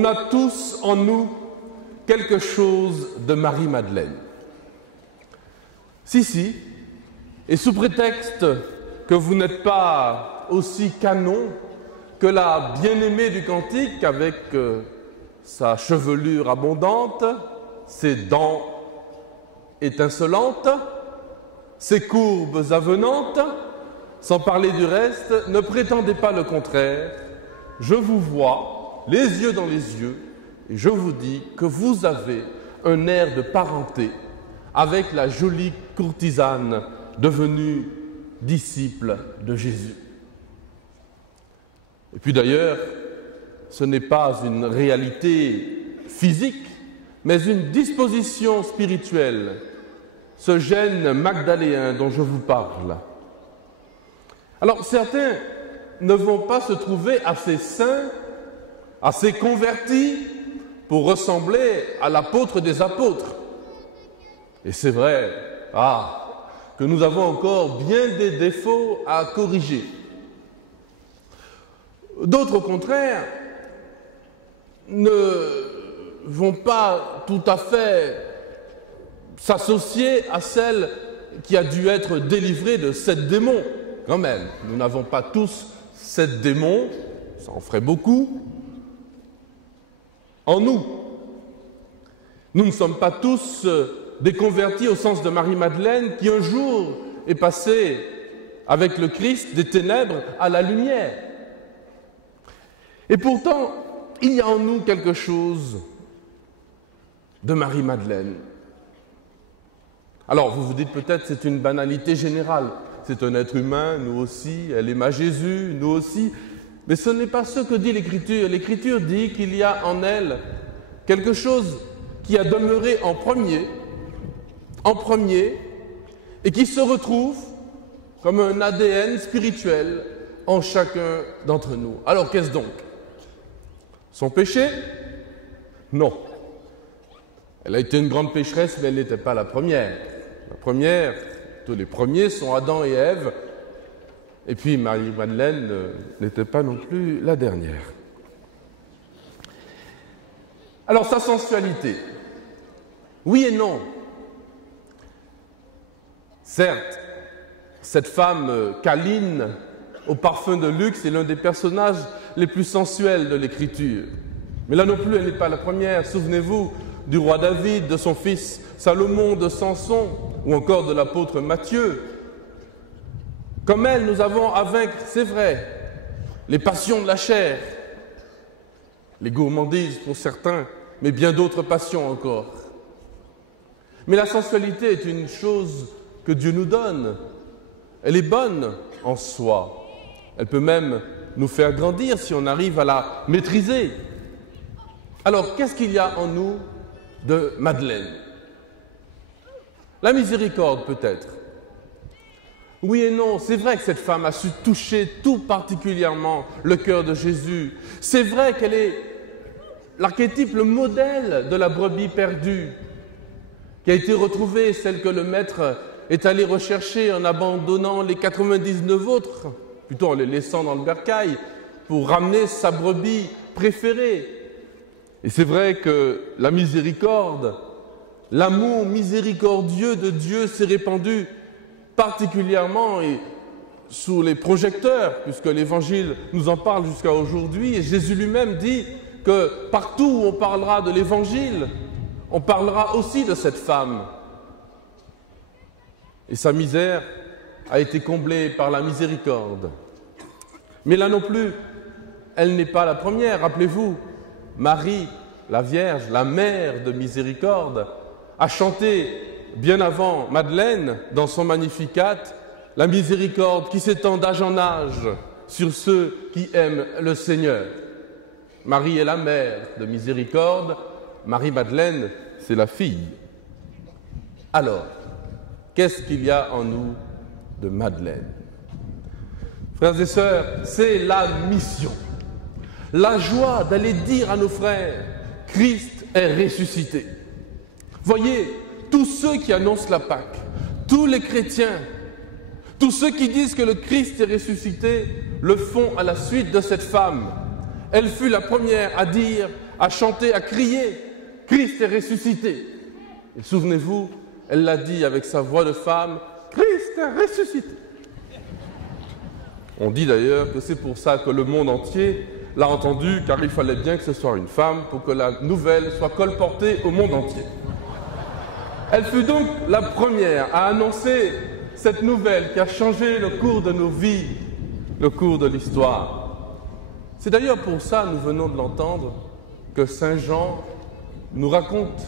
On a tous en nous quelque chose de Marie-Madeleine. Si, et sous prétexte que vous n'êtes pas aussi canon que la bien-aimée du cantique avec sa chevelure abondante, ses dents étincelantes, ses courbes avenantes, sans parler du reste, ne prétendez pas le contraire. Je vous vois, les yeux dans les yeux, et je vous dis que vous avez un air de parenté avec la jolie courtisane devenue disciple de Jésus. Et puis d'ailleurs, ce n'est pas une réalité physique, mais une disposition spirituelle, ce gène magdaléen dont je vous parle. Alors certains ne vont pas se trouver assez saints, assez convertis pour ressembler à l'apôtre des apôtres. Et c'est vrai, que nous avons encore bien des défauts à corriger. D'autres, au contraire, ne vont pas tout à fait s'associer à celle qui a dû être délivrée de 7 démons. Quand même, nous n'avons pas tous 7 démons, ça en ferait beaucoup, en nous. Nous ne sommes pas tous des convertis au sens de Marie-Madeleine qui un jour est passée avec le Christ des ténèbres à la lumière. Et pourtant, il y a en nous quelque chose de Marie-Madeleine. Alors vous vous dites peut-être c'est une banalité générale. C'est un être humain, nous aussi, elle aima Jésus, nous aussi. Mais ce n'est pas ce que dit l'Écriture. L'Écriture dit qu'il y a en elle quelque chose qui a demeuré en premier, et qui se retrouve comme un ADN spirituel en chacun d'entre nous. Alors qu'est-ce donc? Son péché? Non. Elle a été une grande pécheresse, mais elle n'était pas la première. La première, tous les premiers sont Adam et Ève, et puis Marie-Madeleine n'était pas non plus la dernière. Alors sa sensualité, oui et non. Certes, cette femme câline, au parfum de luxe, est l'un des personnages les plus sensuels de l'Écriture. Mais là non plus, elle n'est pas la première. Souvenez-vous du roi David, de son fils Salomon, de Samson, ou encore de l'apôtre Matthieu. Comme elle, nous avons à vaincre, c'est vrai, les passions de la chair, les gourmandises pour certains, mais bien d'autres passions encore. Mais la sensualité est une chose que Dieu nous donne. Elle est bonne en soi. Elle peut même nous faire grandir si on arrive à la maîtriser. Alors, qu'est-ce qu'il y a en nous de Madeleine? La miséricorde peut-être. Oui et non, c'est vrai que cette femme a su toucher tout particulièrement le cœur de Jésus. C'est vrai qu'elle est l'archétype, le modèle de la brebis perdue, qui a été retrouvée, celle que le maître est allé rechercher en abandonnant les 99 autres, plutôt en les laissant dans le bercail, pour ramener sa brebis préférée. Et c'est vrai que la miséricorde, l'amour miséricordieux de Dieu s'est répandu particulièrement et sous les projecteurs, puisque l'Évangile nous en parle jusqu'à aujourd'hui, et Jésus lui-même dit que partout où on parlera de l'Évangile, on parlera aussi de cette femme. Et sa misère a été comblée par la miséricorde. Mais là non plus, elle n'est pas la première. Rappelez-vous, Marie, la Vierge, la mère de miséricorde, a chanté bien avant Madeleine, dans son Magnificat, la miséricorde qui s'étend d'âge en âge sur ceux qui aiment le Seigneur. Marie est la mère de miséricorde, Marie-Madeleine, c'est la fille. Alors, qu'est-ce qu'il y a en nous de Madeleine? Frères et sœurs, c'est la mission. La joie d'aller dire à nos frères, Christ est ressuscité. Voyez, tous ceux qui annoncent la Pâque, tous les chrétiens, tous ceux qui disent que le Christ est ressuscité, le font à la suite de cette femme. Elle fut la première à dire à chanter, à crier « Christ est ressuscité !» Et souvenez-vous, elle l'a dit avec sa voix de femme « Christ est ressuscité !» On dit d'ailleurs que c'est pour ça que le monde entier l'a entendu, car il fallait bien que ce soit une femme pour que la nouvelle soit colportée au monde entier. Elle fut donc la première à annoncer cette nouvelle qui a changé le cours de nos vies, le cours de l'histoire. C'est d'ailleurs pour ça, nous venons de l'entendre, que Saint Jean nous raconte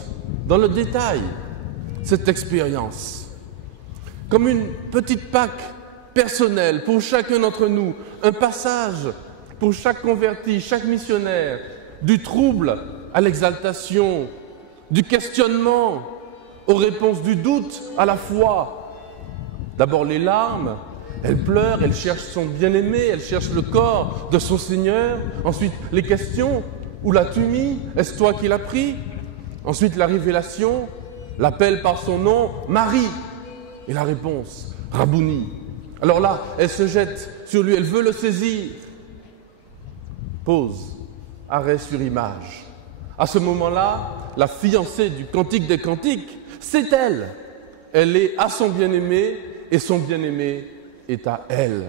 dans le détail cette expérience. Comme une petite Pâque personnelle pour chacun d'entre nous, un passage pour chaque converti, chaque missionnaire, du trouble à l'exaltation, du questionnement aux réponses, du doute à la foi. D'abord les larmes, elle pleure, elle cherche son bien-aimé, elle cherche le corps de son Seigneur. Ensuite les questions, où l'as-tu mis? Est-ce toi qui l'as pris? Ensuite la révélation, l'appel par son nom, Marie. Et la réponse, Rabouni. Alors là, elle se jette sur lui, elle veut le saisir. Pause, arrêt sur image. À ce moment-là, la fiancée du Cantique des Cantiques, c'est elle. Elle est à son bien-aimé et son bien-aimé est à elle.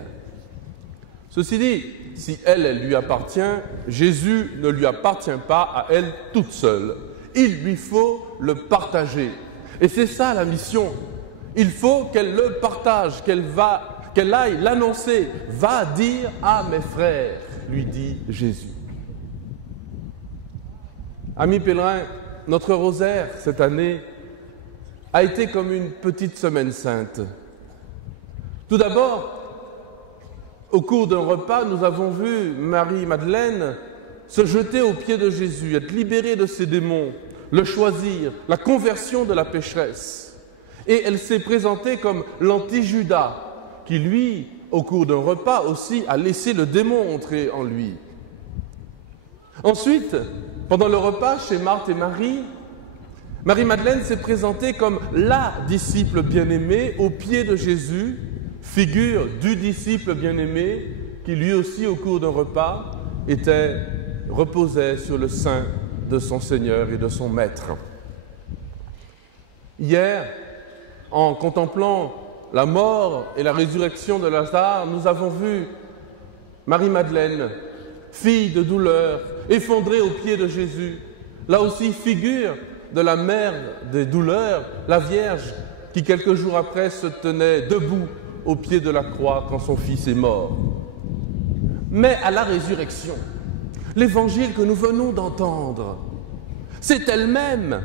Ceci dit, si elle lui appartient, Jésus ne lui appartient pas à elle toute seule. Il lui faut le partager. Et c'est ça la mission. Il faut qu'elle le partage, qu'elle aille l'annoncer. Va dire à mes frères, lui dit Jésus. Amis pèlerins, notre rosaire cette année a été comme une petite semaine sainte. Tout d'abord, au cours d'un repas, nous avons vu Marie-Madeleine se jeter aux pieds de Jésus, être libérée de ses démons, le choisir, la conversion de la pécheresse. Et elle s'est présentée comme l'anti-Judas, qui lui, au cours d'un repas aussi, a laissé le démon entrer en lui. Ensuite, pendant le repas chez Marthe et Marie, Marie-Madeleine s'est présentée comme la disciple bien-aimée aux pieds de Jésus, figure du disciple bien-aimé qui lui aussi au cours d'un repas reposait sur le sein de son Seigneur et de son Maître. Hier, en contemplant la mort et la résurrection de Lazare, nous avons vu Marie-Madeleine, fille de douleur, effondrée aux pieds de Jésus, là aussi figure de la mère des douleurs, la Vierge, qui quelques jours après se tenait debout au pied de la croix quand son fils est mort. Mais à la résurrection, l'évangile que nous venons d'entendre, c'est elle-même.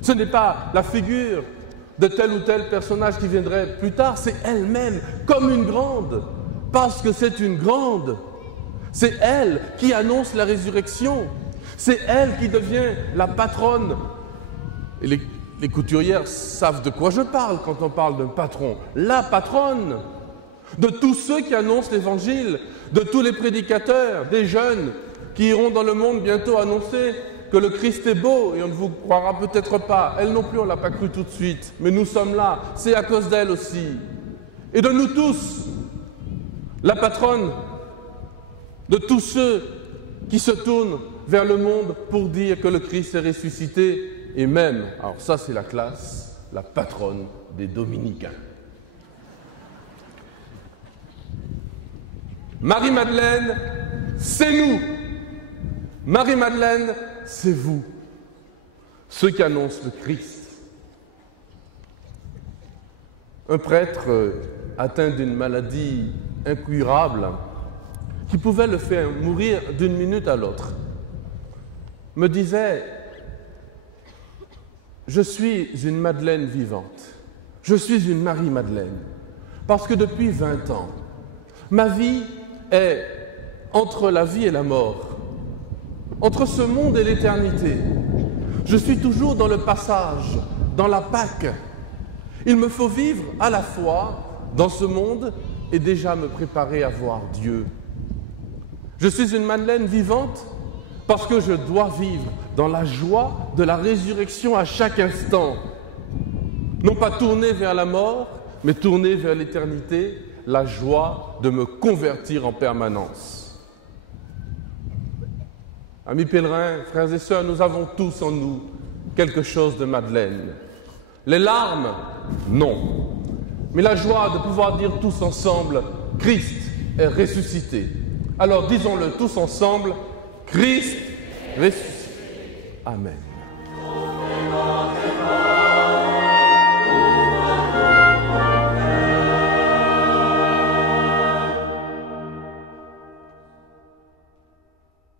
Ce n'est pas la figure de tel ou tel personnage qui viendrait plus tard, c'est elle-même, comme une grande, parce que c'est une grande. C'est elle qui annonce la résurrection. C'est elle qui devient la patronne. Et les couturières savent de quoi je parle quand on parle d'un patron. La patronne de tous ceux qui annoncent l'Évangile, de tous les prédicateurs, des jeunes qui iront dans le monde bientôt annoncer que le Christ est beau et on ne vous croira peut-être pas. Elle non plus, on ne l'a pas cru tout de suite, mais nous sommes là, c'est à cause d'elle aussi. Et de nous tous, la patronne de tous ceux qui se tournent vers le monde pour dire que le Christ est ressuscité, et même, alors ça c'est la classe, la patronne des Dominicains. Marie-Madeleine, c'est nous. Marie-Madeleine, c'est vous, ceux qui annoncent le Christ. Un prêtre atteint d'une maladie incurable, qui pouvait le faire mourir d'une minute à l'autre, me disait « Je suis une Madeleine vivante, je suis une Marie-Madeleine, parce que depuis 20 ans, ma vie est entre la vie et la mort, entre ce monde et l'éternité. Je suis toujours dans le passage, dans la Pâque. Il me faut vivre à la fois dans ce monde et déjà me préparer à voir Dieu. Je suis une Madeleine vivante parce que je dois vivre dans la joie de la résurrection à chaque instant. Non pas tourner vers la mort, mais tourner vers l'éternité, la joie de me convertir en permanence. Amis pèlerins, frères et sœurs, nous avons tous en nous quelque chose de Madeleine. Les larmes, non. Mais la joie de pouvoir dire tous ensemble, Christ est ressuscité. Alors disons-le tous ensemble, Christ ressuscité. Amen.